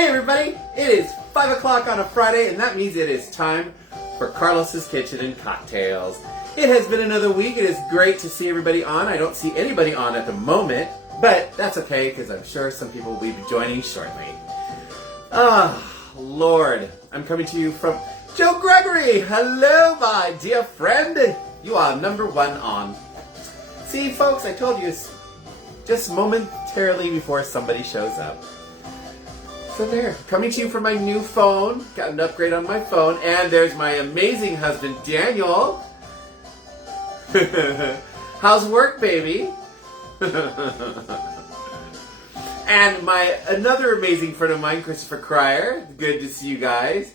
Hey everybody, it is 5 o'clock on a Friday, and that means it is time for Carlos's Kitchen and Cocktails. It has been another week. It is great to see everybody on. I don't see anybody on at the moment, but that's okay because I'm sure some people will be joining shortly. Lord, I'm coming to you from Joe Gregory. Hello, my dear friend. You are number one on. See, folks, I told you it's just momentarily before somebody shows up. So there, coming to you from my new phone. Got an upgrade on my phone. And there's my amazing husband, Daniel. How's work, baby? And another amazing friend of mine, Christopher Cryer. Good to see you guys.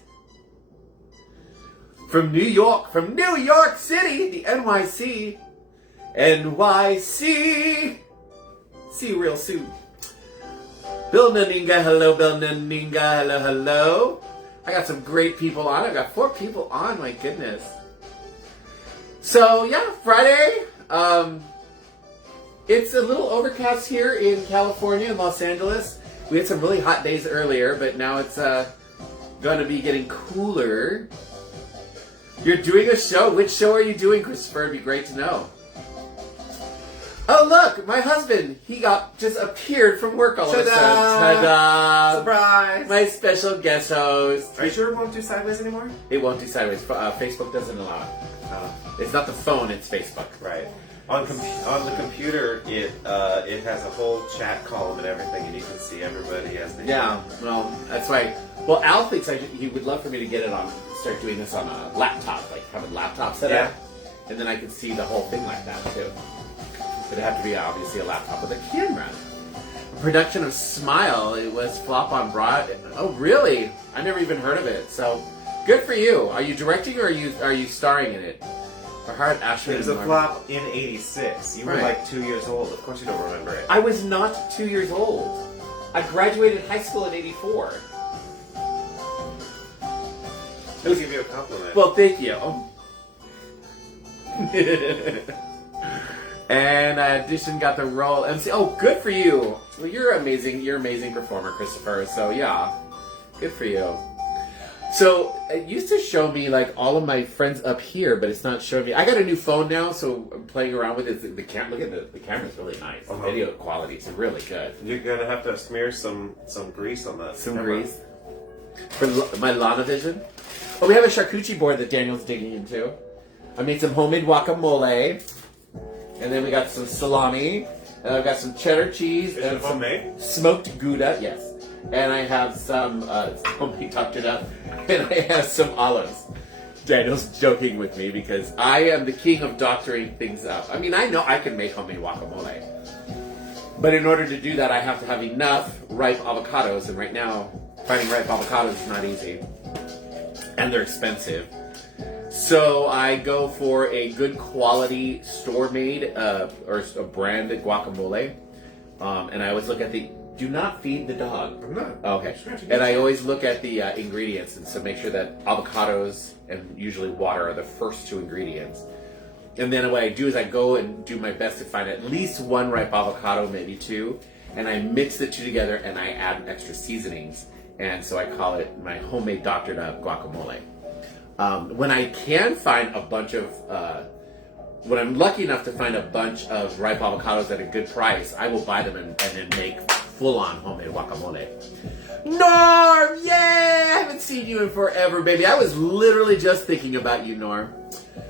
From New York City, the NYC. NYC. See you real soon. Bill Naninga, hello, Bill Naninga, hello, hello. I got some great people on. I got 4 people on, my goodness. So, yeah, Friday. It's a little overcast here in California, in Los Angeles. We had some really hot days earlier, but now it's going to be getting cooler. You're doing a show. Which show are you doing, Christopher? It'd be great to know. Oh, look, my husband, he just appeared from work all of a sudden. Ta-da! Surprise! My special guest host. Are you sure it won't do sideways anymore? It won't do sideways. Facebook doesn't allow it. It's not the phone, it's Facebook. Right. On the computer, it has a whole chat column and everything, and you can see everybody as they... Yeah, well, that's why... Well, Al thinks he would love for me to get it on, start doing this on a laptop, like have a laptop set up. And then I could see the whole thing like that, too. It'd have to be, obviously, a laptop with a camera. A production of Smile. It was flop on Broad. Oh, really? I never even heard of it. So, good for you. Are you directing or are you starring in it? For Hart Ashman. It was a flop in '86. You were like 2 years old. Of course you don't remember it. I was not 2 years old. I graduated high school in '84. I'll give you a compliment. Well, thank you. And I auditioned, got the role. MC. Oh, good for you. Well, you're amazing. You're an amazing performer, Christopher. So, yeah. Good for you. So, it used to show me, like, all of my friends up here, but it's not showing me. I got a new phone now, so I'm playing around with it. Look at the camera's really nice. The video quality is really good. You're going to have to smear some grease on that. Some grease. For my Lana Vision. Oh, we have a charcuterie board that Daniel's digging into. I made some homemade guacamole. And then we got some salami, and I've got some cheddar cheese, and some smoked Gouda, yes. And I have some, homemade doctored up, and I have some olives. Daniel's joking with me because I am the king of doctoring things up. I mean, I know I can make homemade guacamole. But in order to do that, I have to have enough ripe avocados, and right now, finding ripe avocados is not easy. And they're expensive. So I go for a good quality store-made or a branded guacamole, and I always look at do not feed the dog. I'm not. Okay. And I always look at the ingredients, and so make sure that avocados and usually water are the first 2 ingredients. And then what I do is I go and do my best to find at least 1 ripe avocado, maybe 2, and I mix the 2 together and I add extra seasonings, and so I call it my homemade doctored up guacamole. When I can find a bunch of, when I'm lucky enough to find a bunch of ripe avocados at a good price, I will buy them and then make full-on homemade guacamole. Norm! Yay! I haven't seen you in forever, baby. I was literally just thinking about you, Norm.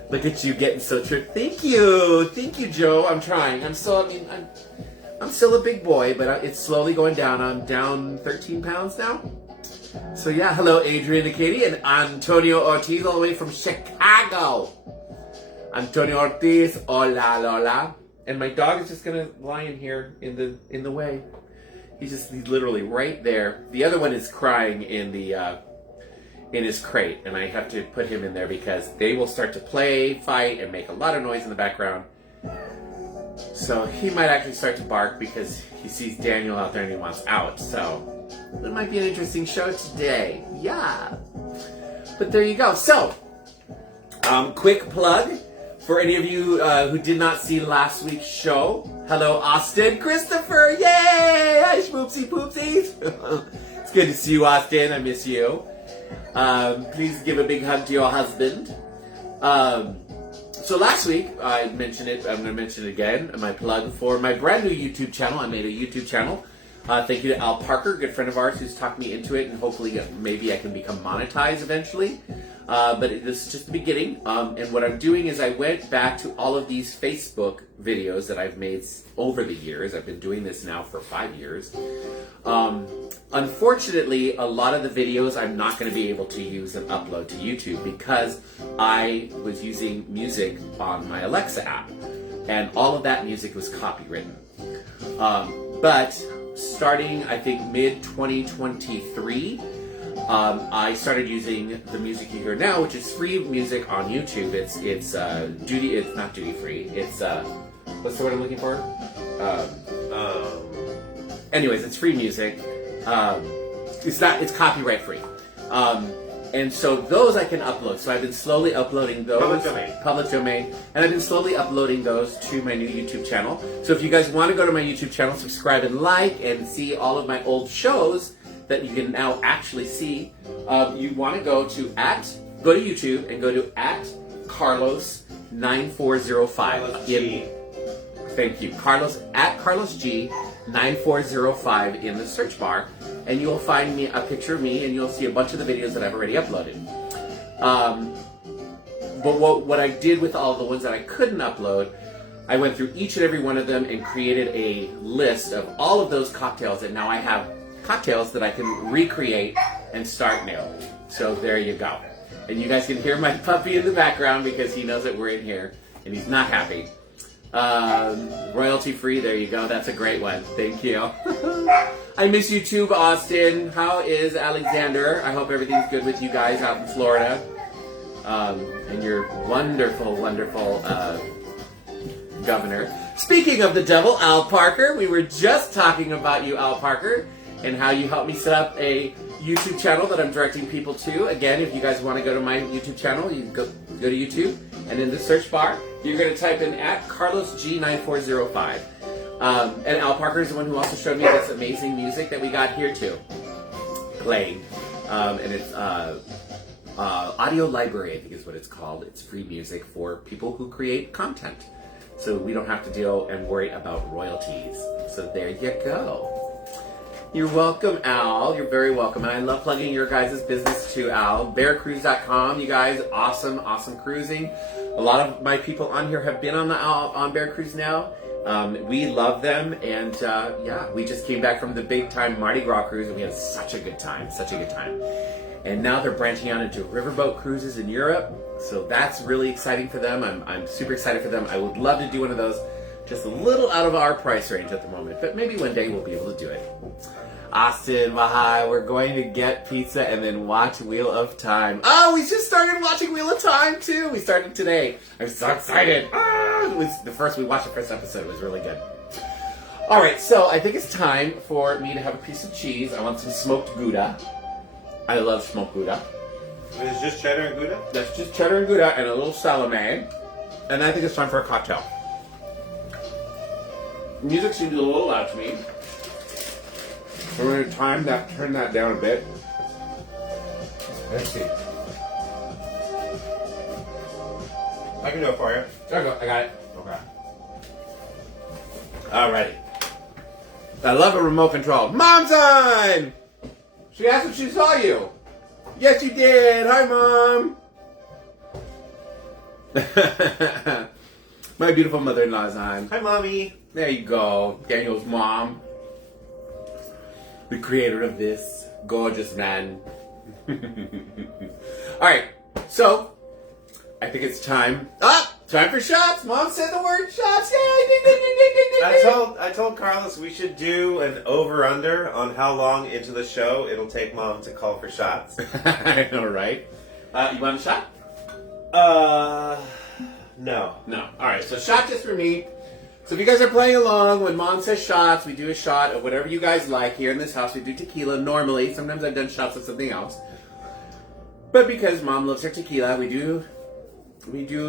Look at you getting so tripped. Thank you, Joe. I'm trying. I'm still a big boy, but it's slowly going down. I'm down 13 pounds now. So yeah, hello Adrian and Katie and Antonio Ortiz all the way from Chicago. Antonio Ortiz, hola, hola. And my dog is just gonna lie in here in the way. He's literally right there. The other one is crying in his crate, and I have to put him in there because they will start to play, fight, and make a lot of noise in the background. So he might actually start to bark because he sees Daniel out there and he wants out. So it might be an interesting show today. Yeah. But there you go. So, quick plug for any of you who did not see last week's show. Hello, Austin. Christopher. Yay! Hi, schmoopsie poopsies. It's good to see you, Austin. I miss you. Please give a big hug to your husband. So last week, I mentioned it. I'm going to mention it again. My plug for my brand new YouTube channel. I made a YouTube channel. Thank you to Al Parker, a good friend of ours, who's talked me into it, and hopefully maybe I can become monetized eventually. But this is just the beginning. And what I'm doing is I went back to all of these Facebook videos that I've made over the years. I've been doing this now for 5 years. Unfortunately, a lot of the videos I'm not going to be able to use and upload to YouTube because I was using music on my Alexa app. And all of that music was copywritten. But starting, I think, mid-2023, I started using the music you hear now, which is free music on YouTube. It's not duty free. It's what's the word I'm looking for? Anyways, it's free music. It's copyright free. And so those I can upload. So I've been slowly uploading those. Public domain. And I've been slowly uploading those to my new YouTube channel. So if you guys want to go to my YouTube channel, subscribe and like, and see all of my old shows that you can now actually see, you want to go to YouTube and go to @Carlos9405. Thank you. Carlos G 9405 in the search bar, and you'll find a picture of me, and you'll see a bunch of the videos that I've already uploaded. But what I did with all the ones that I couldn't upload, I went through each and every one of them and created a list of all of those cocktails, and now I have cocktails that I can recreate and start new. So there you go. And you guys can hear my puppy in the background because he knows that we're in here, and he's not happy. Royalty free, there you go. That's a great one. Thank you. I miss you too, Austin. How is Alexander? I hope everything's good with you guys out in Florida. And your wonderful, wonderful governor. Speaking of the devil, Al Parker, we were just talking about you, Al Parker, and how you helped me set up a YouTube channel that I'm directing people to. Again, if you guys want to go to my YouTube channel, you go to YouTube, and in the search bar, you're going to type in @CarlosG9405. And Al Parker is the one who also showed me this amazing music that we got here too, playing. And it's Audio Library, I think is what it's called. It's free music for people who create content. So we don't have to deal and worry about royalties. So there you go. You're welcome, Al. You're very welcome. And I love plugging your guys' business too, Al. BearCruise.com, you guys. Awesome, awesome cruising. A lot of my people on here have been on Bear Cruise now. We love them. And yeah, we just came back from the big time Mardi Gras cruise and we had such a good time, such a good time. And now they're branching out into riverboat cruises in Europe. So that's really exciting for them. I'm super excited for them. I would love to do one of those, just a little out of our price range at the moment. But maybe one day we'll be able to do it. Austin, Mahai, we're going to get pizza and then watch Wheel of Time. Oh, we just started watching Wheel of Time too. We started today. I'm so excited. We watched the first episode. It was really good. All right, so I think it's time for me to have a piece of cheese. I want some smoked Gouda. I love smoked Gouda. It's just cheddar and Gouda? That's just cheddar and Gouda and a little salame. And I think it's time for a cocktail. Music seems a little loud to me. We're going to turn that down a bit. Let's see. I can do it for you. There we go. I got it. Okay. Alrighty. I love a remote control. Mom time! She asked if she saw you. Yes, you did. Hi, Mom. My beautiful mother-in-law's on. Hi, Mommy. There you go. Daniel's mom. The creator of this gorgeous man. Alright, so I think it's time. Time for shots! Mom said the word shots! Yay! Ding, ding, ding, ding, ding, ding. I told Carlos we should do an over-under on how long into the show it'll take Mom to call for shots. I know, right? You want a shot? No. No. Alright, so shot just for me. So if you guys are playing along, when Mom says shots, we do a shot of whatever you guys like. Here in this house, we do tequila normally. Sometimes I've done shots of something else. But because Mom loves her tequila, we do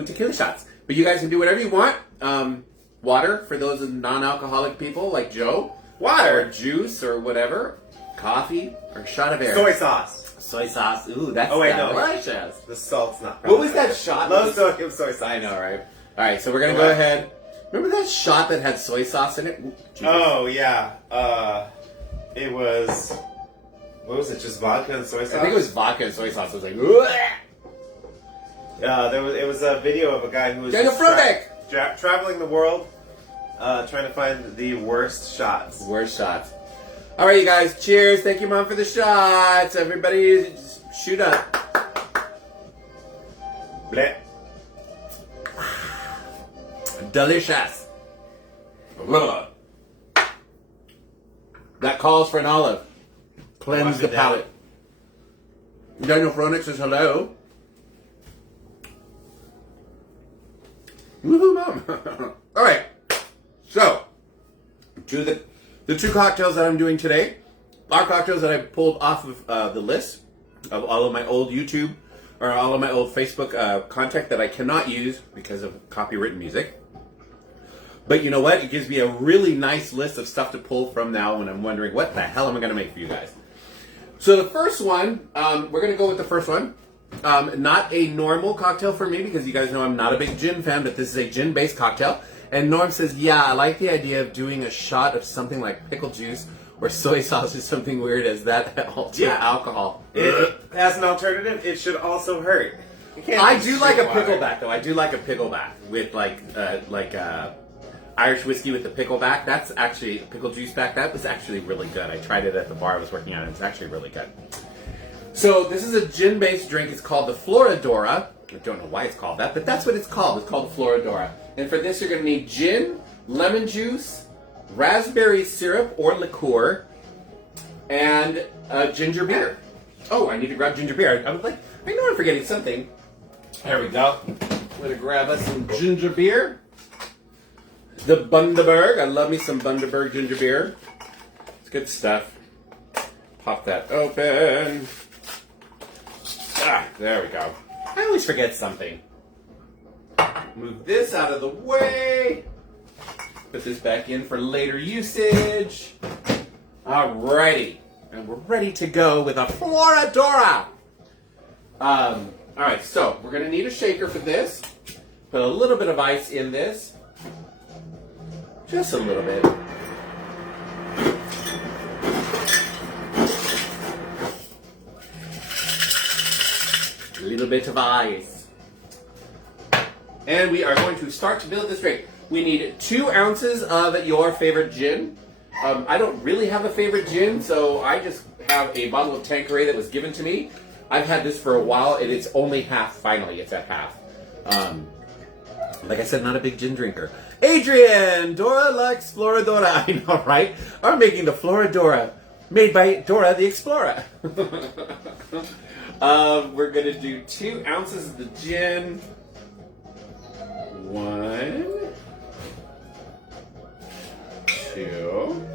tequila shots. But you guys can do whatever you want. Water, for those non-alcoholic people like Joe. Water? Or juice or whatever. Coffee or a shot of air? Soy sauce. Soy sauce. Ooh, that's Oh, wait, no. delicious. The salt's not. What was that shot? Low sodium soy sauce. I know, right? All right, so we're gonna go ahead. Remember that shot that had soy sauce in it? Ooh, oh yeah. It was. What was it? Just vodka and soy sauce. I think it was vodka and soy sauce. It was like. Bleh! It was a video of a guy who was Daniel just traveling the world, trying to find the worst shots. Worst shots. All right, you guys. Cheers! Thank you, Mom, for the shots. Everybody, just shoot up. Bleh. Delicious. Blah. That calls for an olive. Cleanse the palate. Daniel Fronik says hello. Woohoo, Mom. All right. So, the two cocktails that I'm doing today are cocktails that I pulled off of the list of all of my old YouTube or all of my old Facebook content that I cannot use because of copywritten music. But you know what? It gives me a really nice list of stuff to pull from now when I'm wondering what the hell am I going to make for you guys. So the first one, we're going to go with the first one. Not a normal cocktail for me because you guys know I'm not a big gin fan, but this is a gin-based cocktail. And Norm says, yeah, I like the idea of doing a shot of something like pickle juice or soy sauce or something weird as that alternate alcohol. As an alternative, it should also hurt. I do like a pickleback, though. I do like a pickleback with like Irish whiskey with the pickleback. That's actually pickle juice back. That was actually really good. I tried it at the bar I was working at. It's actually really good. So this is a gin-based drink. It's called the Floradora. I don't know why it's called that, but that's what it's called. It's called the Floradora. And for this, you're going to need gin, lemon juice, raspberry syrup or liqueur, and ginger beer. Oh, I need to grab ginger beer. I was like, I know I'm forgetting something. There we go. I'm going to grab us some ginger beer. The Bundaberg. I love me some Bundaberg ginger beer. It's good stuff. Pop that open. Ah, there we go. I always forget something. Move this out of the way. Put this back in for later usage. Alrighty. And we're ready to go with a Floradora. Alright, so we're going to need a shaker for this. Put a little bit of ice in this. Just a little bit. A little bit of ice. And we are going to start to build this drink. We need 2 ounces of your favorite gin. I don't really have a favorite gin, so I just have a bottle of Tanqueray that was given to me. I've had this for a while, and it's only half, finally. It's at half. Like I said, not a big gin drinker. Adrian! Dora likes Floradora. I know, right? I'm making the Floradora. Made by Dora the Explorer. We're going to do 2 ounces of the gin. 1, 2.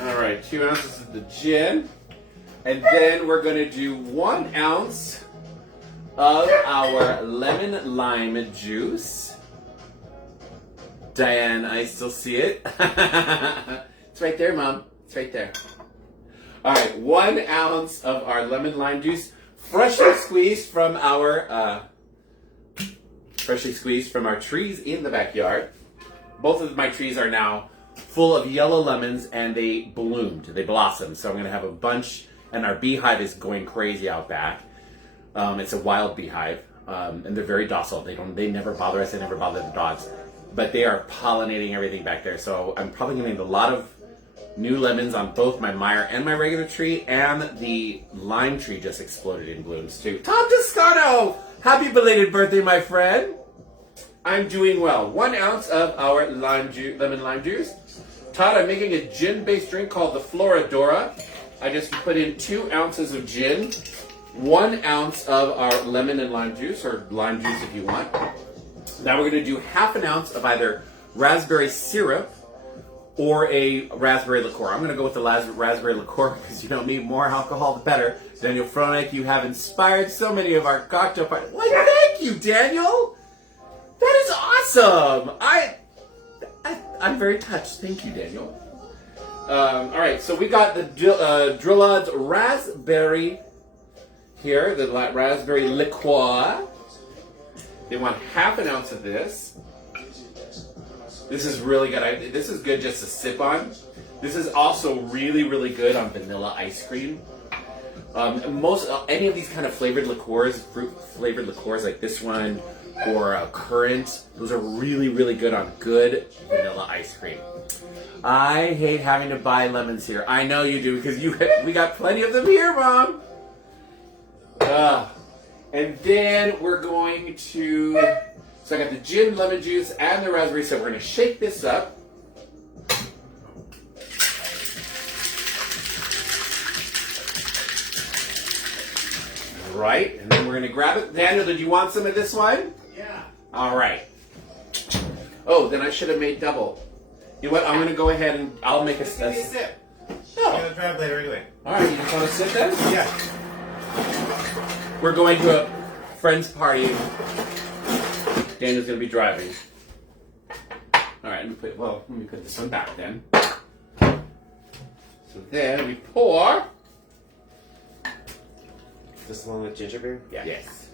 Alright, 2 ounces of the gin. And then we're going to do 1 ounce of our lemon lime juice. Diane, I still see it. It's right there, Mom. It's right there. All right, 1 ounce of our lemon lime juice, freshly squeezed from our trees in the backyard. Both of my trees are now full of yellow lemons, and they bloomed. They blossomed. So I'm going to have a bunch, and our beehive is going crazy out back. It's a wild beehive, and they're very docile. They never bother us. They never bother the dogs, but they are pollinating everything back there. So I'm probably going to need a lot of new lemons on both my Meyer and my regular tree, and the lime tree just exploded in blooms too. Tom Toscano, happy belated birthday, my friend. I'm doing well. 1 ounce of our lemon lime juice. Todd, I'm making a gin-based drink called the Floradora. I just put in 2 ounces of gin. 1 ounce of our lemon and lime juice, or lime juice if you want. Now we're going to do ½ ounce of either raspberry syrup or a raspberry liqueur. I'm going to go with the raspberry liqueur because you don't need more alcohol, the better. Daniel Fronik, you have inspired so many of our cocktail parties. Why, thank you, Daniel. That is awesome. I'm very touched. Thank you, Daniel. All right, so we got the Drillad's raspberry here, the raspberry liqueur. They want half an ounce of this. This is really good. This is good just to sip on. This is also really, really good on vanilla ice cream. Any of these kind of flavored liqueurs, fruit flavored liqueurs like this one or currant, those are really, really good on good vanilla ice cream. I hate having to buy lemons here. I know you do because we got plenty of them here, Mom. And then we're going to, so I got the gin, lemon juice, and the raspberry syrup. We're going to shake this up. Right, and then we're going to grab it. Daniel, did you want some of this one? Yeah. All right. Oh, then I should have made double. You know what? I'm going to go ahead and I'll make a Give me a sip. Oh. I'm going to try it later anyway. All right, you just want to sit then? Yeah. We're going to a friend's party. Daniel's going to be driving. All right, let me put this one back then. So then we pour. This along with ginger beer? Yeah. Yes.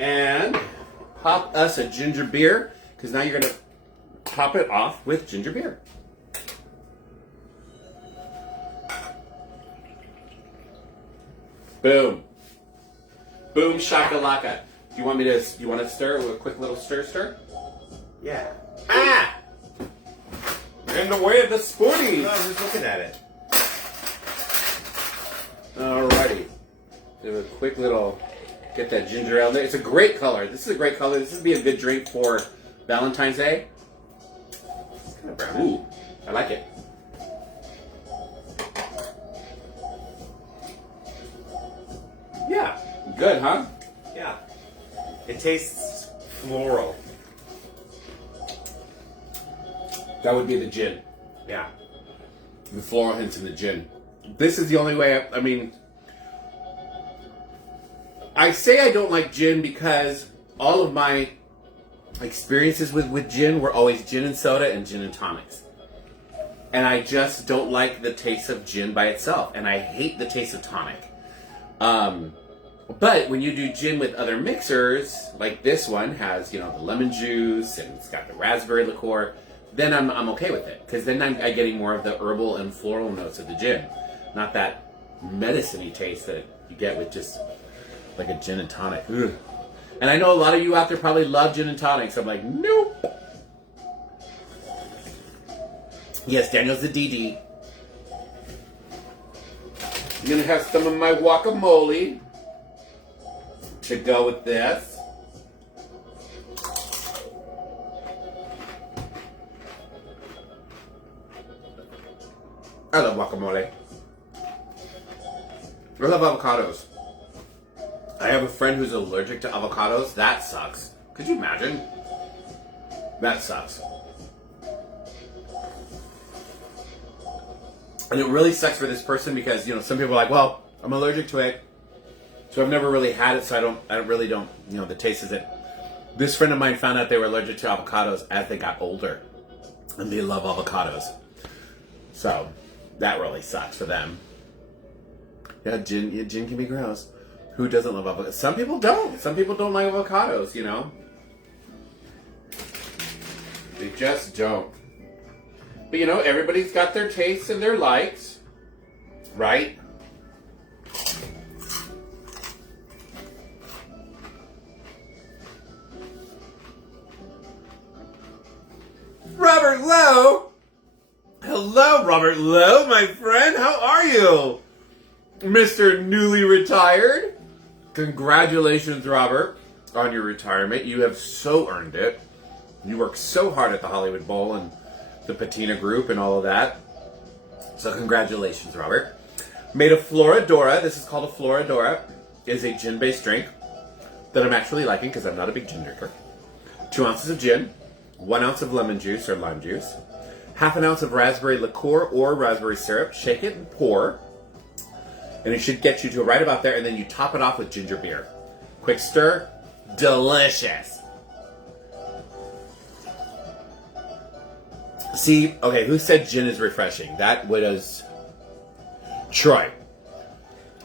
And pop us a ginger beer, because now you're going to top it off with ginger beer. Boom. Boom shakalaka. You want to stir with a quick little stir? Yeah. Ah! In the way of the spoony. No, I was just looking at it. Alrighty. Do a quick little, get that ginger out there. It's a great color. This is a great color. This would be a good drink for Valentine's Day. It's kind of brown. Ooh, I like it. Yeah, good, huh? Yeah. It tastes floral. That would be the gin. Yeah. The floral hints in the gin. This is the only way, I say I don't like gin because all of my experiences with gin were always gin and soda and gin and tonics. And I just don't like the taste of gin by itself. And I hate the taste of tonic. But when you do gin with other mixers, like this one has, the lemon juice and it's got the raspberry liqueur, then I'm okay with it. Because then I'm getting more of the herbal and floral notes of the gin. Not that medicine-y taste that you get with just like a gin and tonic. Ugh. And I know a lot of you out there probably love gin and tonics. I'm like, nope. Yes, Daniel's the DD. I'm going to have some of my guacamole to go with this. I love guacamole. I love avocados. I have a friend who's allergic to avocados. That sucks. Could you imagine? That sucks. And it really sucks for this person because, some people are like, well, I'm allergic to it. So I've never really had it, so I really don't, the taste is it. This friend of mine found out they were allergic to avocados as they got older. And they love avocados. So that really sucks for them. Yeah, gin can be gross. Who doesn't love avocados? Some people don't. Some people don't like avocados, They just don't. But everybody's got their tastes and their likes, right? Robert Lowe! Hello, Robert Lowe, my friend. How are you? Mr. Newly Retired. Congratulations, Robert, on your retirement. You have so earned it. You worked so hard at the Hollywood Bowl and the Patina Group and all of that. So congratulations, Robert. Made a Floradora. This is called a Floradora. It is a gin-based drink that I'm actually liking because I'm not a big gin drinker. 2 ounces of gin, 1 ounce of lemon juice or lime juice, half an ounce of raspberry liqueur or raspberry syrup. Shake it and pour. And it should get you to right about there, and then you top it off with ginger beer. Quick stir. Delicious. See, okay, who said gin is refreshing? That was Troy.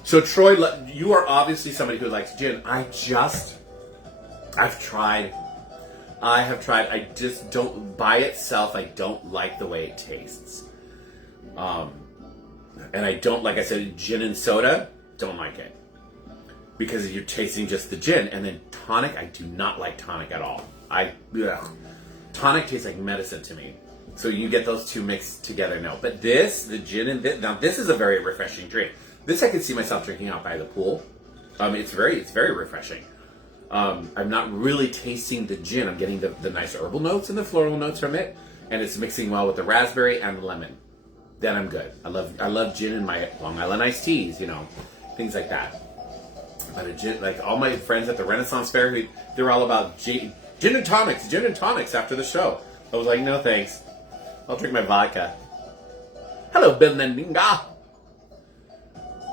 So Troy, you are obviously somebody who likes gin. I have tried. I just don't, by itself, I don't like the way it tastes. And I don't, like I said, gin and soda, don't like it. Because you're tasting just the gin. And then tonic, I do not like tonic at all. Tonic tastes like medicine to me. So you get those two mixed together, no. But the gin and this, now this is a very refreshing drink. This I could see myself drinking out by the pool. It's very refreshing. I'm not really tasting the gin. I'm getting the nice herbal notes and the floral notes from it. And it's mixing well with the raspberry and the lemon. Then I'm good. I love gin in my Long Island iced teas, things like that. But a gin, like all my friends at the Renaissance Fair, they were all about gin and tonics after the show. I was like, no thanks. I'll drink my vodka. Hello, Bill Nandinga.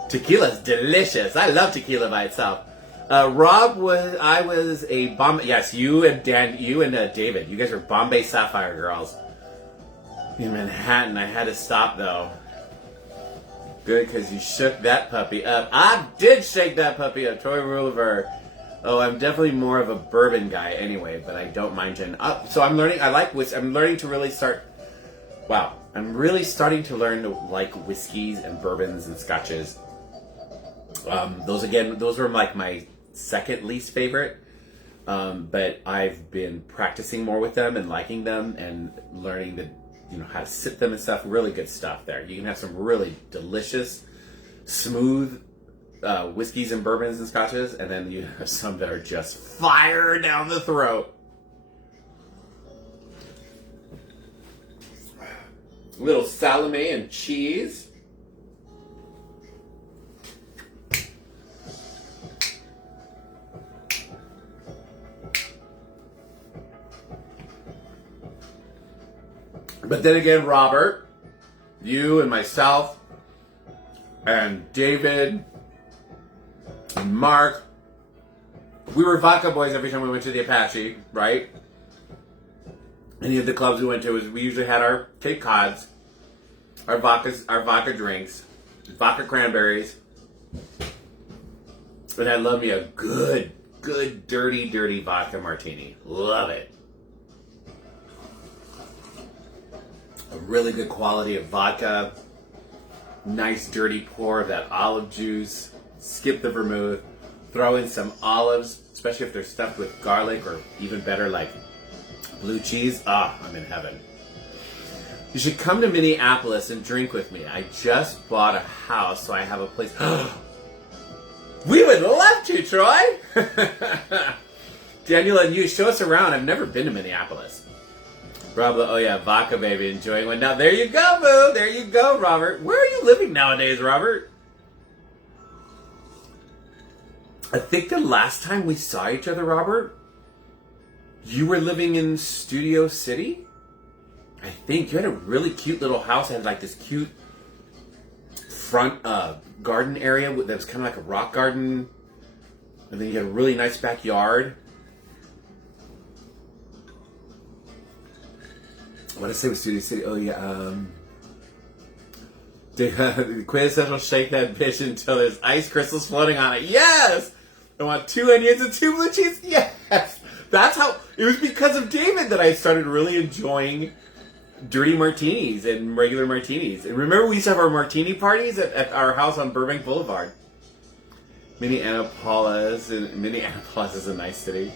Tequila's delicious. I love tequila by itself. Rob I was a Bombay. Yes, you and David. You guys were Bombay Sapphire girls. In Manhattan, I had to stop though. Good, because you shook that puppy up. I did shake that puppy up, Troy Ruliver. Oh, I'm definitely more of a bourbon guy anyway, but I don't mind gin. So I'm learning. I'm learning to really start. Wow, I'm really starting to learn to like whiskeys and bourbons and scotches. Those were like my second least favorite. But I've been practicing more with them and liking them and learning how to sip them and stuff. Really good stuff there. You can have some really delicious, smooth whiskeys and bourbons and scotches, and then you have some that are just fire down the throat. Little salami and cheese. But then again, Robert, you and myself, and David, and Mark, we were vodka boys every time we went to the Apache, right? Any of the clubs we went to, we usually had our Cape Cods, our vodka drinks, vodka cranberries, and I love me a good, dirty vodka martini. Love it. A really good quality of vodka, nice dirty pour of that olive juice, skip the vermouth, throw in some olives, especially if they're stuffed with garlic or even better like blue cheese. I'm in heaven. You should come to Minneapolis and drink with me. I just bought a house, so I have a place. We would love to, Troy! Daniel and you, show us around. I've never been to Minneapolis. Rob, oh yeah, vodka baby, enjoying one. Now there you go, boo. There you go, Robert. Where are you living nowadays, Robert? I think the last time we saw each other, Robert, you were living in Studio City? I think you had a really cute little house. It had like this cute front garden area that was kind of like a rock garden. And then you had a really nice backyard. What did I say with Studio City? Oh yeah, the quintessential shake that bitch until there's ice crystals floating on it. Yes! I want 2 onions and 2 blue cheese. Yes! That's how, it was because of David that I started really enjoying dirty martinis and regular martinis. And remember we used to have our martini parties at our house on Burbank Boulevard. Minneapolis is a nice city.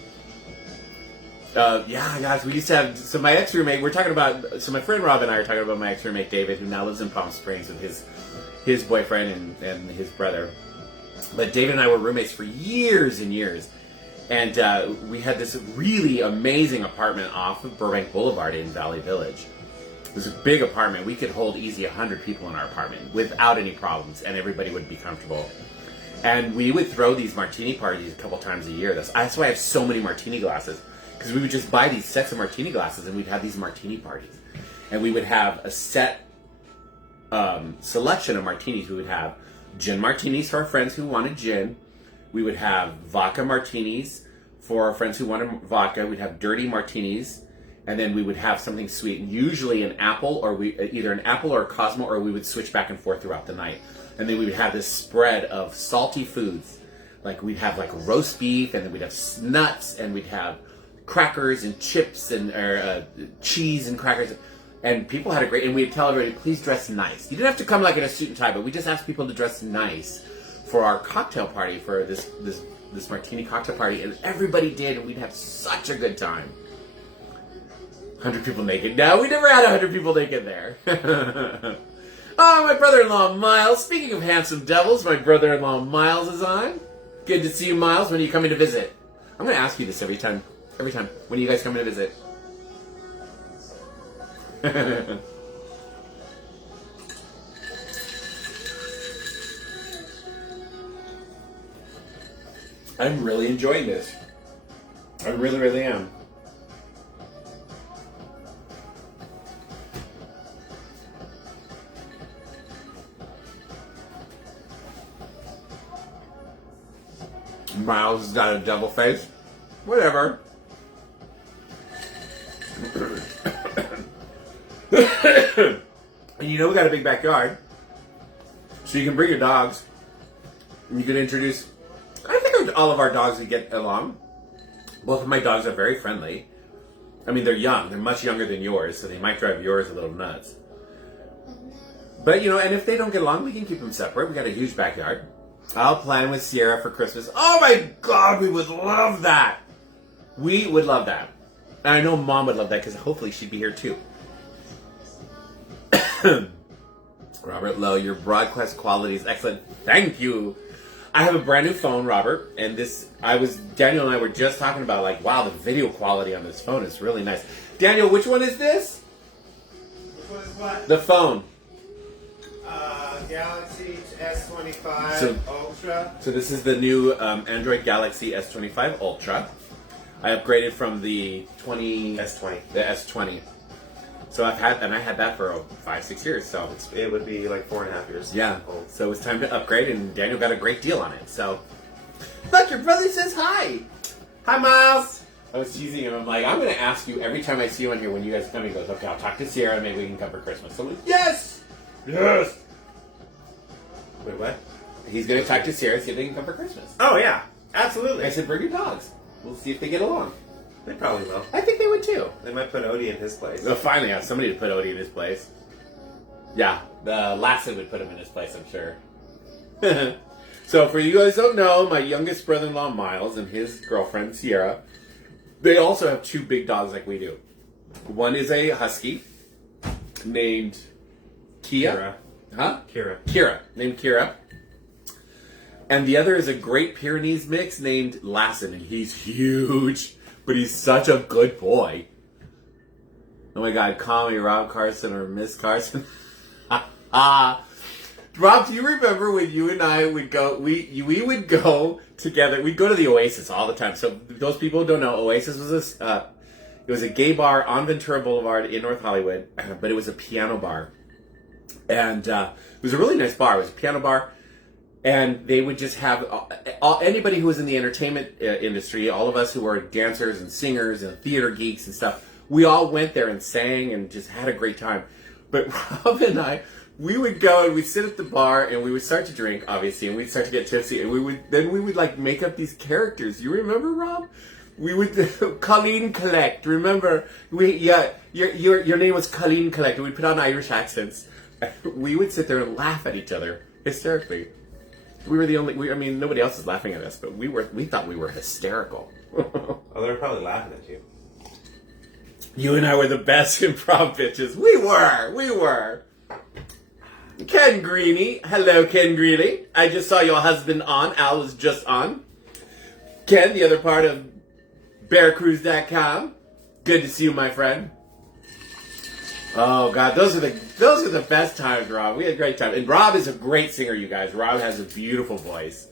Yeah, guys, we used to have, so my ex-roommate, my friend Rob and I are talking about my ex-roommate David, who now lives in Palm Springs with his boyfriend and his brother. But David and I were roommates for years and years. And we had this really amazing apartment off of Burbank Boulevard in Valley Village. It was a big apartment. We could hold easy 100 people in our apartment without any problems, and everybody would be comfortable. And we would throw these martini parties a couple times a year. That's why I have so many martini glasses. Because we would just buy these sets of martini glasses and we'd have these martini parties. And we would have a set selection of martinis. We would have gin martinis for our friends who wanted gin. We would have vodka martinis for our friends who wanted vodka. We'd have dirty martinis. and then we would have something sweet, usually an apple, or either an apple or a Cosmo, or we would switch back and forth throughout the night. And then we would have this spread of salty foods. Like we'd have like roast beef, and then we'd have nuts, and we'd have crackers and chips and cheese and crackers. And people had a great, and we'd tell everybody, please dress nice. You didn't have to come like in a suit and tie, but we just asked people to dress nice for our cocktail party, for this martini cocktail party, and everybody did, and we'd have such a good time. 100 people naked. No, we never had 100 people naked there. Oh, my brother-in-law, Miles. Speaking of handsome devils, my brother-in-law, Miles, is on. Good to see you, Miles. When are you coming to visit? I'm going to ask you this every time. Every time. When are you guys coming to visit? I'm really enjoying this. I really, really am. Miles has got a devil face. Whatever. And you know we got a big backyard. So you can bring your dogs. And you can introduce... I think all of our dogs would get along. Both of my dogs are very friendly. I mean, they're young. They're much younger than yours, so they might drive yours a little nuts. But, you know, and if they don't get along, we can keep them separate. We got a huge backyard. I'll plan with Sierra for Christmas. Oh my God, we would love that. We would love that. And I know Mom would love that because hopefully she'd be here too. Robert Lowe, your broadcast quality is excellent. Thank you. I have a brand new phone, Robert, and Daniel and I were just talking about, like, wow, the video quality on this phone is really nice. Daniel, which one is this? Which one is what? The phone. Galaxy S25 Ultra. So this is the new Android Galaxy S25 Ultra. I upgraded from the S20. The S20. So I had that for 5-6 years. So it would be like 4.5 years. Yeah. Old. So it was time to upgrade, and Daniel got a great deal on it. So, but your brother says hi. Hi, Miles. I was teasing him. I'm like, I'm going to ask you every time I see you on here when you guys come. He goes, okay, I'll talk to Sierra. Maybe we can come for Christmas. So I'm like, yes, yes. Wait, what? He's going to talk to Sierra, see if they can come for Christmas. Oh yeah, absolutely. I said, bring your dogs. We'll see if they get along. They probably will. I think they would too. They might put Odie in his place. They'll finally have somebody to put Odie in his place. Yeah, the Lassie would put him in his place, I'm sure. So for you guys who don't know, my youngest brother-in-law, Miles, and his girlfriend, Sierra, they also have two big dogs like we do. One is a husky named Kira. Huh? Kira. Named Kira. And the other is a Great Pyrenees mix named Lassen, and he's huge, but he's such a good boy. Oh my God, call me Rob Carson or Miss Carson. Rob, do you remember when you and I would go, we would go together, we'd go to the Oasis all the time. So those people who don't know, Oasis was it was a gay bar on Ventura Boulevard in North Hollywood, but it was a piano bar. And it was a really nice bar. It was a piano bar. And they would just have anybody who was in the entertainment industry, all of us who were dancers and singers and theater geeks and stuff, we all went there and sang and just had a great time. But Rob and I, we would go and we'd sit at the bar and we would start to drink, obviously, and we'd start to get tipsy. And we would like make up these characters. You remember, Rob? We would Colleen Collect. Remember? Your name was Colleen Collect. And we'd put on Irish accents. We would sit there and laugh at each other hysterically. We were the only. Nobody else is laughing at us, but we thought we were hysterical. Oh, they were probably laughing at you. You and I were the best improv bitches. We were. Ken Greeny. Hello, Ken Greeny. I just saw your husband on. Al was just on. Ken, the other part of BearCruise.com. Good to see you, my friend. Oh God, those are the best times, Rob. We had a great time. And Rob is a great singer, you guys. Rob has a beautiful voice.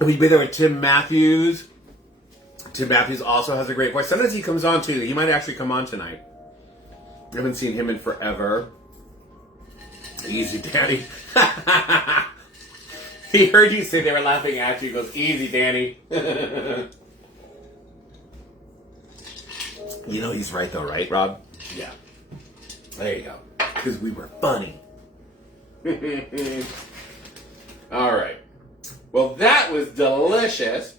We've been there with Tim Matthews. Tim Matthews also has a great voice. Sometimes he comes on too. He might actually come on tonight. I haven't seen him in forever. Easy, Danny. He heard you say they were laughing at you. He goes, easy, Danny. You know he's right though, right, Rob? Yeah. There you go. Because we were funny. All right. Well, that was delicious.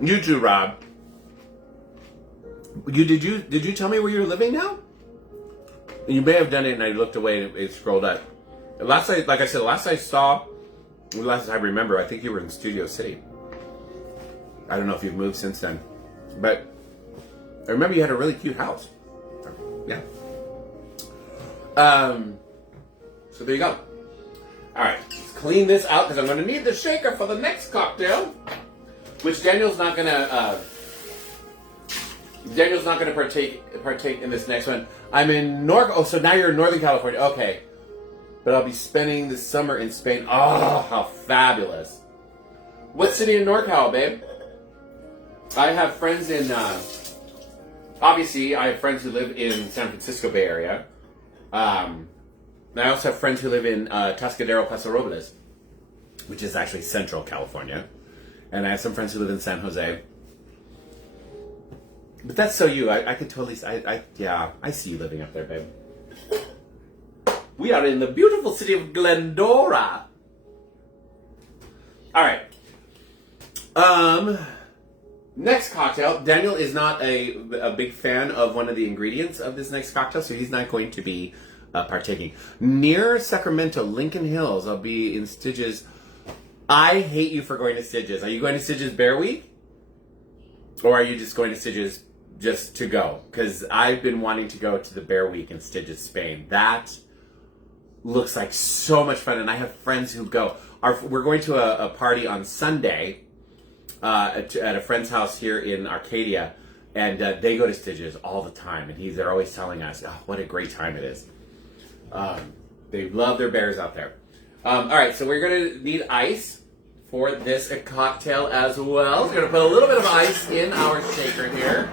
You too, Rob. Did you tell me where you're living now? You may have done it, and I looked away and it scrolled up. Last I remember, I think you were in Studio City. I don't know if you've moved since then, but I remember you had a really cute house. Yeah. So there you go. All right, let's clean this out because I'm going to need the shaker for the next cocktail, which Daniel's not going to partake in this next one. I'm in so now you're in Northern California. Okay. But I'll be spending the summer in Spain. Oh, how fabulous. What city in NorCal, babe? I have friends in, obviously, I have friends who live in San Francisco Bay Area. I also have friends who live in Tascadero, Paso Robles, which is actually Central California. And I have some friends who live in San Jose. But that's so you. I could totally, I see you living up there, babe. We are in the beautiful city of Glendora. All right. Next cocktail. Daniel is not a big fan of one of the ingredients of this next cocktail, so he's not going to be partaking. Near Sacramento, Lincoln Hills, I'll be in Stitches. I hate you for going to Stitches. Are you going to Stitches Bear Week? Or are you just going to Stitches just to go? Because I've been wanting to go to the Bear Week in Stitches, Spain. That looks like so much fun, and I have friends who go. We're going to a party on Sunday at a friend's house here in Arcadia, and they go to Stitches all the time, and they're always telling us, oh, what a great time it is. They love their bears out there. All right, so we're going to need ice for this cocktail as well. We're going to put a little bit of ice in our shaker here.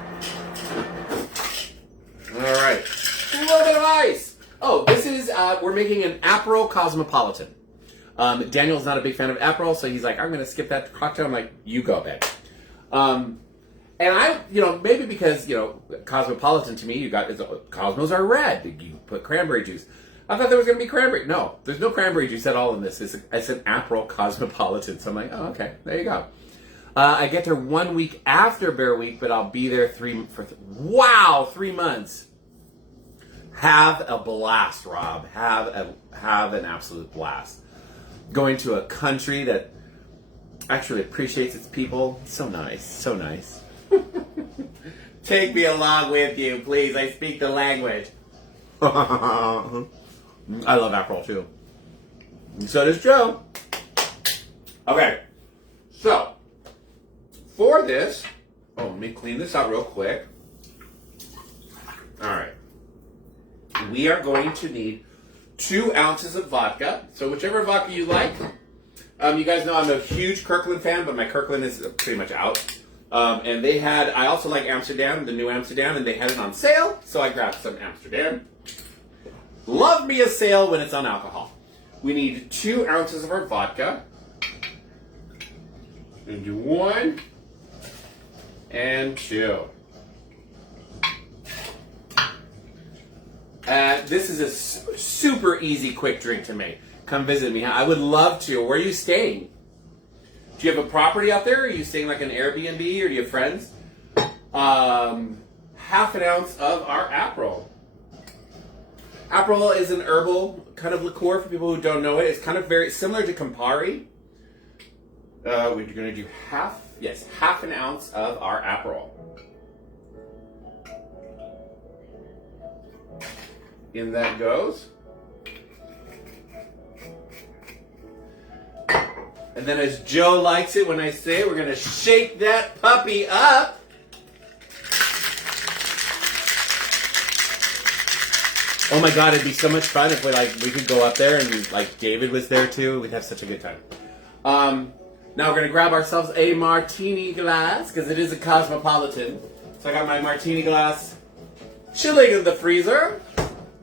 All right, a little bit of ice. Oh, this is, we're making an Aperol Cosmopolitan. Daniel's not a big fan of Aperol, so he's like, I'm going to skip that cocktail. I'm like, you go, babe. And I, maybe because, Cosmopolitan to me, Cosmos are red. You put cranberry juice. I thought there was going to be cranberry. No, there's no cranberry juice at all in this. It's an Aperol Cosmopolitan. So I'm like, oh, okay, there you go. I get there 1 week after Bear Week, but I'll be there 3 months. Have a blast, Rob. Have an absolute blast. Going to a country that actually appreciates its people. So nice. So nice. Take me along with you, please. I speak the language. I love Aperol, too. So does Joe. Okay. So, for this... Oh, let me clean this out real quick. All right. We are going to need 2 ounces of vodka. So whichever vodka you like. You guys know I'm a huge Kirkland fan, but my Kirkland is pretty much out. And I also like Amsterdam, the new Amsterdam, and they had it on sale, so I grabbed some Amsterdam. Love me a sale when it's on alcohol. We need 2 ounces of our vodka. And do 1 and 2. This is a super easy, quick drink to make. Come visit me. I would love to. Where are you staying? Do you have a property out there? Are you staying like an Airbnb, or do you have friends? Half an ounce of our Aperol. Aperol is an herbal kind of liqueur for people who don't know it. It's kind of very similar to Campari. We're going to do half an ounce of our Aperol. In that goes. And then as Joe likes it when I say it, we're going to shake that puppy up. Oh my God, it'd be so much fun if we could go up there and David was there too. We'd have such a good time. Now we're going to grab ourselves a martini glass because it is a Cosmopolitan. So I got my martini glass chilling in the freezer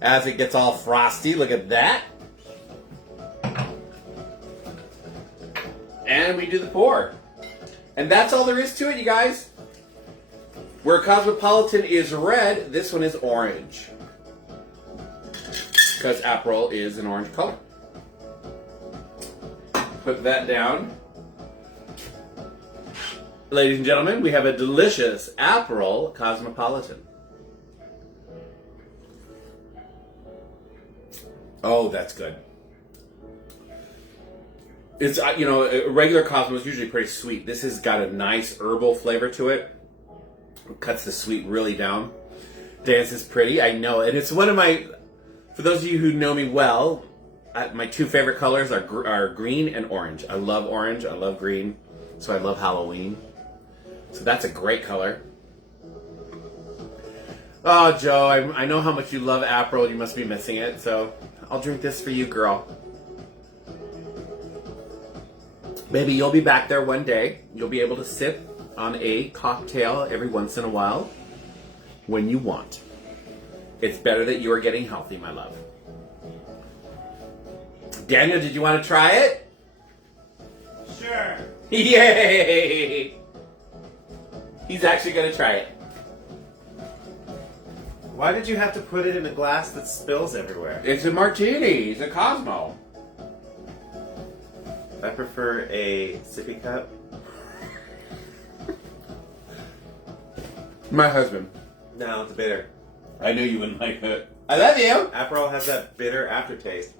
as it gets all frosty. Look at that. And we do the pour. And that's all there is to it, you guys. Where Cosmopolitan is red, this one is orange. Because Aperol is an orange color. Put that down. Ladies and gentlemen, we have a delicious Aperol Cosmopolitan. Oh, that's good. It's, you know, a regular Cosmo is usually pretty sweet. This has got a nice herbal flavor to it. It cuts the sweet really down. Dance is pretty, I know. And it's one of my, for those of you who know me well, my two favorite colors are green and orange. I love orange, I love green, so I love Halloween. So that's a great color. Oh, Joe, I know how much you love Aperol. You must be missing it, so I'll drink this for you, girl. Baby, you'll be back there one day. You'll be able to sip on a cocktail every once in a while when you want. It's better that you are getting healthy, my love. Daniel, did you want to try it? Sure. Yay! He's actually going to try it. Why did you have to put it in a glass that spills everywhere? It's a martini. It's a Cosmo. I prefer a sippy cup. My husband. No, it's bitter. I knew you wouldn't like it. I love you. Aperol has that bitter aftertaste.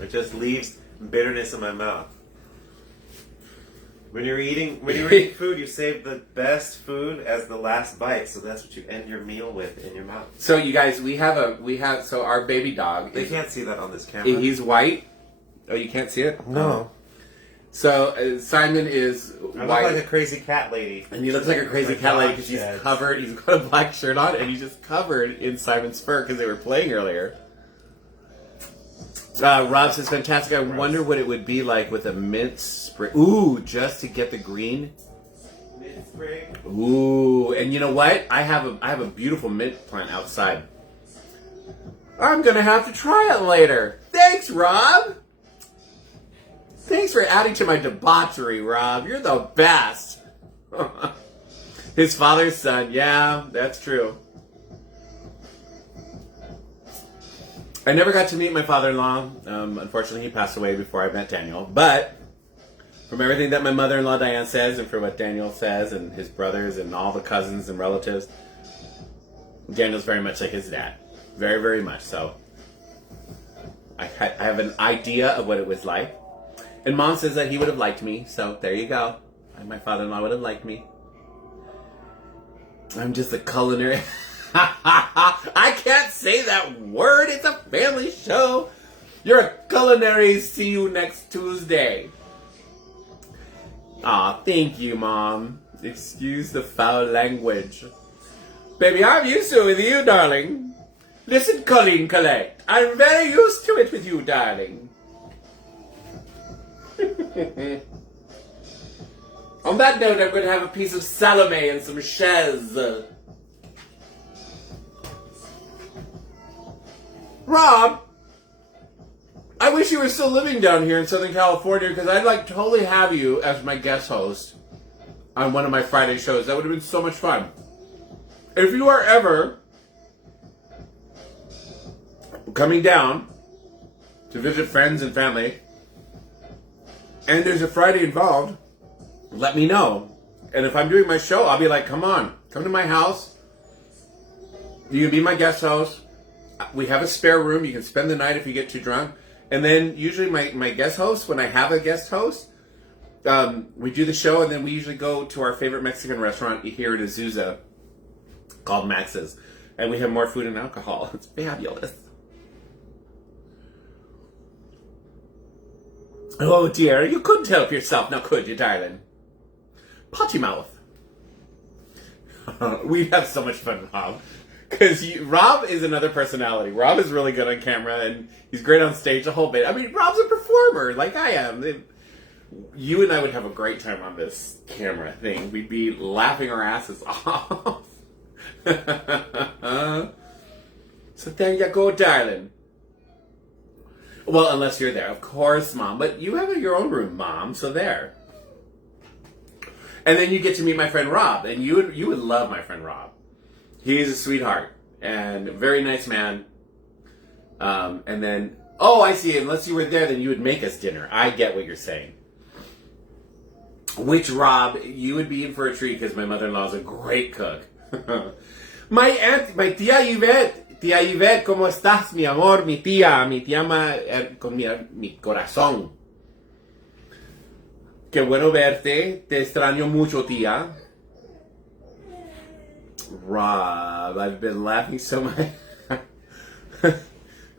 It just leaves bitterness in my mouth. When you're eating food, you save the best food as the last bite, so that's what you end your meal with in your mouth. So you guys, so our baby dog. They can't see that on this camera. He's white. Oh, you can't see it? No. So Simon is I white. look like a crazy cat lady. And he looks like a crazy cat lady because he's covered. He's got a black shirt on and he's just covered in Simon's fur because they were playing earlier. Rob says, fantastic. I wonder what it would be like with a mint spray. Ooh, just to get the green. Mint spray. Ooh, and you know what? I have a beautiful mint plant outside. I'm gonna have to try it later. Thanks, Rob. Thanks for adding to my debauchery, Rob. You're the best. His father's son. Yeah, that's true. I never got to meet my father-in-law. Unfortunately, he passed away before I met Daniel. But from everything that my mother-in-law Diane says, and from what Daniel says, and his brothers, and all the cousins and relatives, Daniel's very much like his dad. Very, very much so. I have an idea of what it was like. And Mom says that he would have liked me. So there you go. My father-in-law would have liked me. I'm just a culinary... I can't say that word. It's a family show. You're a culinary. See you next Tuesday. Aw, thank you, Mom. Excuse the foul language. Baby, I'm used to it with you, darling. Listen, Colleen Collette. I'm very used to it with you, darling. On that note, I'm going to have a piece of Salome and some chaise. Rob, I wish you were still living down here in Southern California because I'd like to totally have you as my guest host on one of my Friday shows. That would have been so much fun. If you are ever coming down to visit friends and family and there's a Friday involved, let me know. And if I'm doing my show, I'll be like, come on, come to my house. You can be my guest host. We have a spare room. You can spend the night if you get too drunk. And then usually my guest host, when I have a guest host, we do the show and then we usually go to our favorite Mexican restaurant here in Azusa called Max's. And we have more food and alcohol. It's fabulous. Oh dear, you couldn't help yourself now, could you, darling? Potty mouth. We have so much fun, Rob. Because Rob is another personality. Rob is really good on camera, and he's great on stage a whole bit. I mean, Rob's a performer, like I am. You and I would have a great time on this camera thing. We'd be laughing our asses off. So there you go, darling. Well, unless you're there, of course, Mom. But you have your own room, Mom, so there. And then you get to meet my friend Rob, and you would love my friend Rob. He's a sweetheart and a very nice man. And then, oh, I see. Unless you were there, then you would make us dinner. I get what you're saying. Which Rob, you would be in for a treat because my mother-in-law is a great cook. My aunt, my tía Yvette, ¿cómo estás, mi amor? Mi tía con mi corazón. Qué bueno verte. Te extraño mucho, tía. Rob, I've been laughing so much.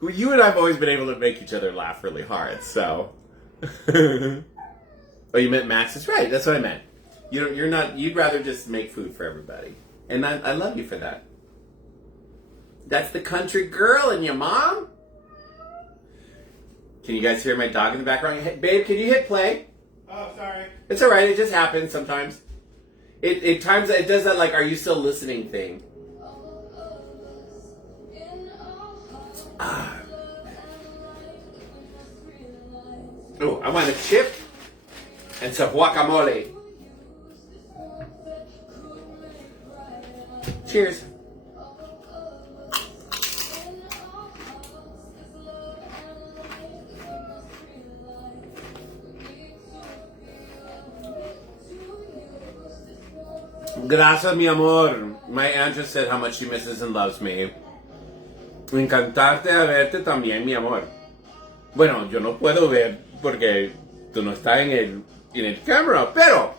You and I have always been able to make each other laugh really hard, so. Oh, you meant Max? That's right. That's what I meant. You're not. You'd rather just make food for everybody, and I love you for that. That's the country girl in your mom. Can you guys hear my dog in the background? Hey, babe, can you hit play? Oh, sorry. It's all right. It just happens sometimes. It times it does that like "Are you still listening?" thing. Oh, I want a chip and some guacamole. Cheers. Gracias, mi amor. My aunt just said how much she misses and loves me. Encantarte de verte también, mi amor. Bueno, yo no puedo ver porque tú no estás en el camera, pero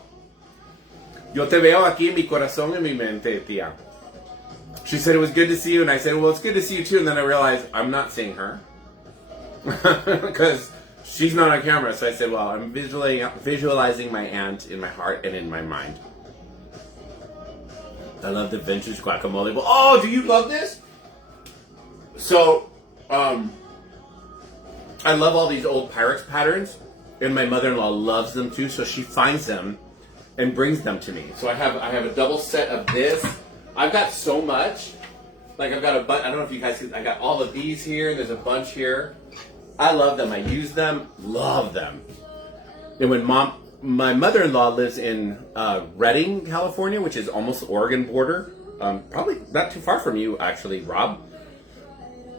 yo te veo aquí en mi corazón, en mi mente, tía. She said it was good to see you, and I said, well, it's good to see you too, and then I realized I'm not seeing her because she's not on camera, so I said, well, I'm visualizing my aunt in my heart and in my mind. I love the vintage guacamole. Oh, do you love this? So, I love all these old Pyrex patterns, and my mother-in-law loves them too, so she finds them and brings them to me. So I have a double set of this. I've got so much. Like I've got a bunch. I don't know if you guys see. I got all of these here. There's a bunch here. I love them. I use them. Love them. And when my mother-in-law lives in Redding, California, which is almost the Oregon border. Probably not too far from you, actually, Rob.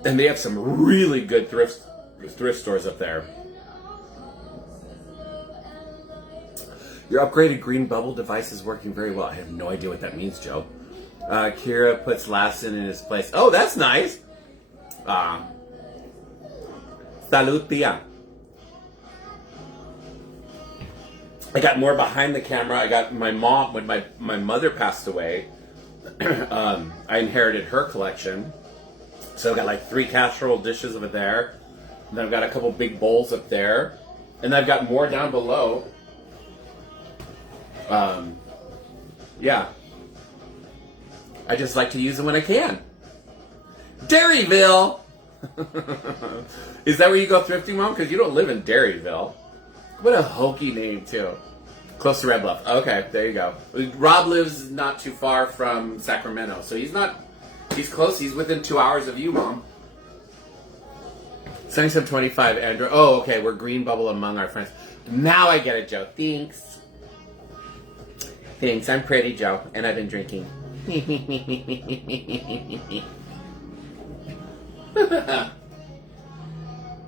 And they have some really good thrift stores up there. Your upgraded green bubble device is working very well. I have no idea what that means, Joe. Kira puts Lassen in his place. Oh, that's nice. Salud, tia. I got more behind the camera. I got my mom, when my mother passed away, I inherited her collection. So I've got like 3 casserole dishes over there. And then I've got a couple big bowls up there. And I've got more down below. Yeah. I just like to use them when I can. Dairyville! Is that where you go thrifting, Mom? Because you don't live in Dairyville. What a hokey name, too. Close to Red Bluff. Okay, there you go. Rob lives not too far from Sacramento, so he's close. He's within 2 hours of you, Mom. 7725, Andrew. Oh, okay, we're green bubble among our friends. Now I get it, Joe. Thanks. Thanks, I'm pretty, Joe, and I've been drinking.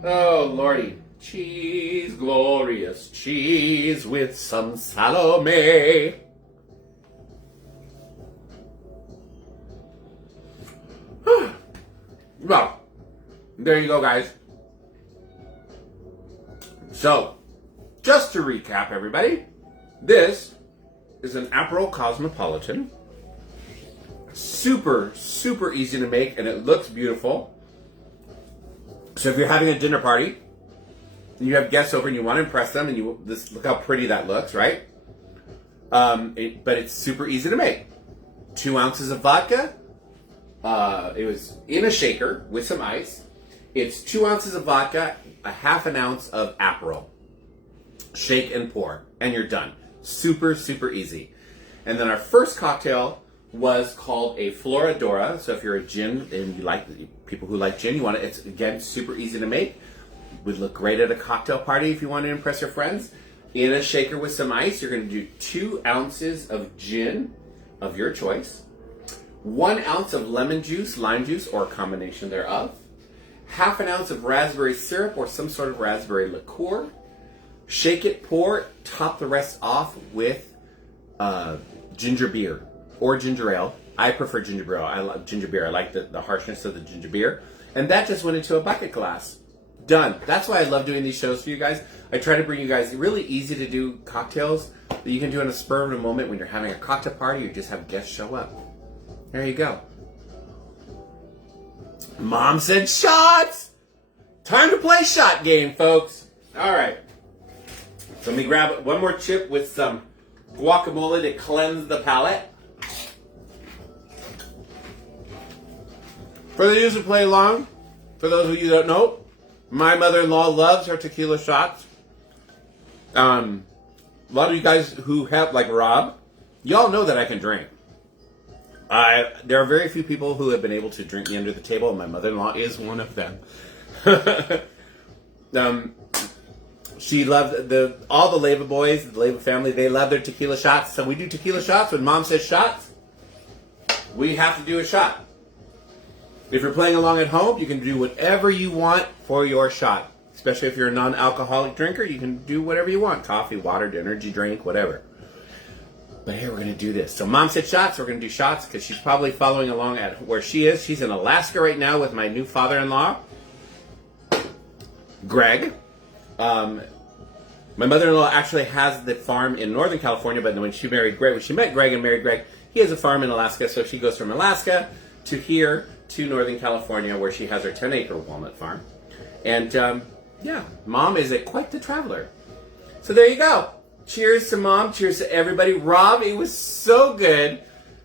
Oh, Lordy. Cheese, glorious cheese with some Salome. Well, there you go, guys. So, just to recap, everybody, this is an Aperol Cosmopolitan. Super, super easy to make, and it looks beautiful. So if you're having a dinner party, and you have guests over and you want to impress them, and look how pretty that looks, right? But it's super easy to make. 2 ounces of vodka. It was in a shaker with some ice. It's 2 ounces of vodka, a half an ounce of Aperol. Shake and pour, and you're done. Super, super easy. And then our first cocktail was called a Floradora. So if you're a gin and you like people who like gin, it's again super easy to make. Would look great at a cocktail party if you want to impress your friends. In a shaker with some ice, you're going to do 2 ounces of gin of your choice, 1 ounce of lemon juice, lime juice, or a combination thereof, half an ounce of raspberry syrup or some sort of raspberry liqueur. Shake it, pour, top the rest off with ginger beer or ginger ale. I prefer ginger beer. I love ginger beer. I like the harshness of the ginger beer. And that just went into a bucket glass. Done. That's why I love doing these shows for you guys. I try to bring you guys really easy to do cocktails that you can do in a spur of a moment when you're having a cocktail party or just have guests show up. There you go. Mom said shots! Time to play shot game, folks. All right. So let me grab one more chip with some guacamole to cleanse the palate. For those who play along, for those of you who don't know, my mother-in-law loves her tequila shots. A lot of you guys who have, like Rob, y'all know that I can drink. There are very few people who have been able to drink me under the table, and my mother-in-law is one of them. She loved all the Leyva boys, the Leyva family. They love their tequila shots. So we do tequila shots. When Mom says shots, we have to do a shot. If you're playing along at home, you can do whatever you want for your shot. Especially if you're a non-alcoholic drinker, you can do whatever you want. Coffee, water, energy drink, whatever. But here, we're going to do this. So Mom said shots. We're going to do shots because she's probably following along at where she is. She's in Alaska right now with my new father-in-law, Greg. My mother-in-law actually has the farm in Northern California, but when she met Greg and married Greg, he has a farm in Alaska, so she goes from Alaska to here to Northern California, where she has her 10-acre walnut farm. And, Mom is quite the traveler. So there you go. Cheers to Mom. Cheers to everybody. Rob, it was so good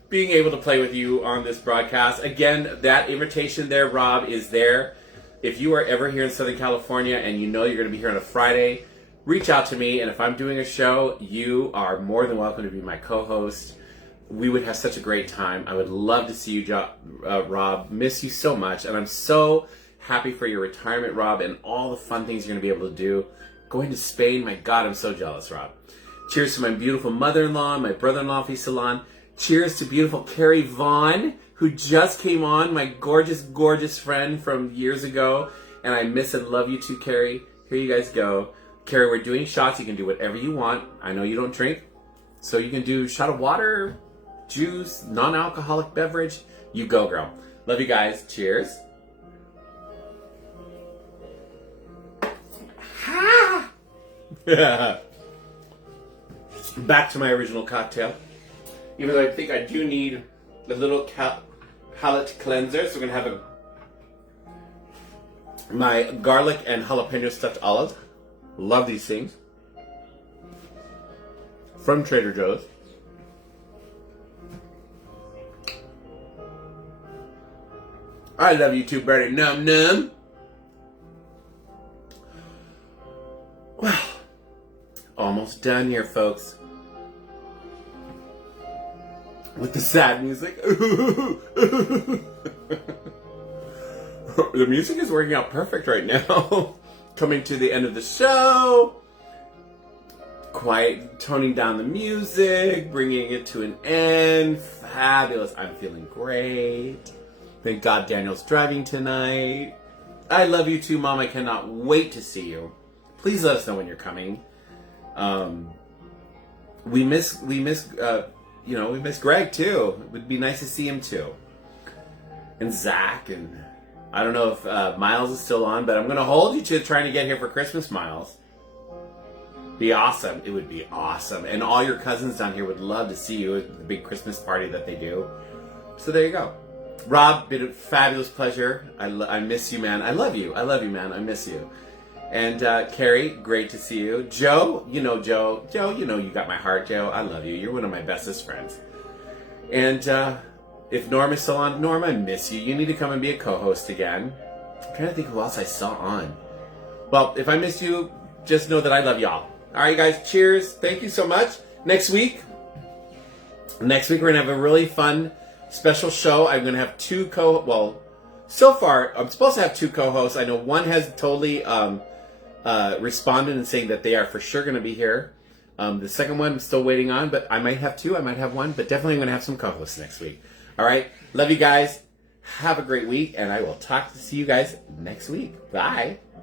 being able to play with you on this broadcast. Again, that invitation there, Rob, is there. If you are ever here in Southern California and you know you're going to be here on a Friday, reach out to me. And if I'm doing a show, you are more than welcome to be my co-host. We would have such a great time. I would love to see you, Rob. Miss you so much. And I'm so happy for your retirement, Rob, and all the fun things you're going to be able to do. Going to Spain, my God, I'm so jealous, Rob. Cheers to my beautiful mother-in-law, my brother-in-law, Fisalan. Cheers to beautiful Carrie Vaughn, who just came on, my gorgeous, gorgeous friend from years ago. And I miss and love you too, Carrie. Here you guys go. Carrie, we're doing shots. You can do whatever you want. I know you don't drink, so you can do shot of water, juice, non-alcoholic beverage. You go, girl. Love you guys. Cheers. Back to my original cocktail. Even though I think I do need a little palate cleanser, so we're gonna have my garlic and jalapeno stuffed olive. Love these things. From Trader Joe's. I love you too, Bertie. Num num. Well, almost done here, folks. With the sad music. The music is working out perfect right now. Coming to the end of the show. Quiet, toning down the music, bringing it to an end. Fabulous. I'm feeling great. Thank God Daniel's driving tonight. I love you too, Mom. I cannot wait to see you. Please let us know when you're coming. We miss Greg too. It would be nice to see him too. And Zach, and I don't know if Miles is still on, but I'm going to hold you to trying to get here for Christmas, Miles. Be awesome. It would be awesome. And all your cousins down here would love to see you at the big Christmas party that they do. So there you go. Rob, been a fabulous pleasure. I miss you, man. I love you. I love you, man. I miss you. And Carrie, great to see you. Joe, Joe. Joe, you got my heart, Joe. I love you. You're one of my bestest friends. And if Norm is still on, Norm, I miss you. You need to come and be a co-host again. I'm trying to think who else I saw on. Well, if I missed you, just know that I love y'all. All right, guys, cheers. Thank you so much. Next week, we're going to have a really fun special show. I'm going to have so far, I'm supposed to have 2 co-hosts. I know one has totally responded and saying that they are for sure going to be here. The second one I'm still waiting on, but I might have two. I might have one, but definitely I'm going to have some co-hosts next week. All right. Love you guys. Have a great week, and I will see you guys next week. Bye.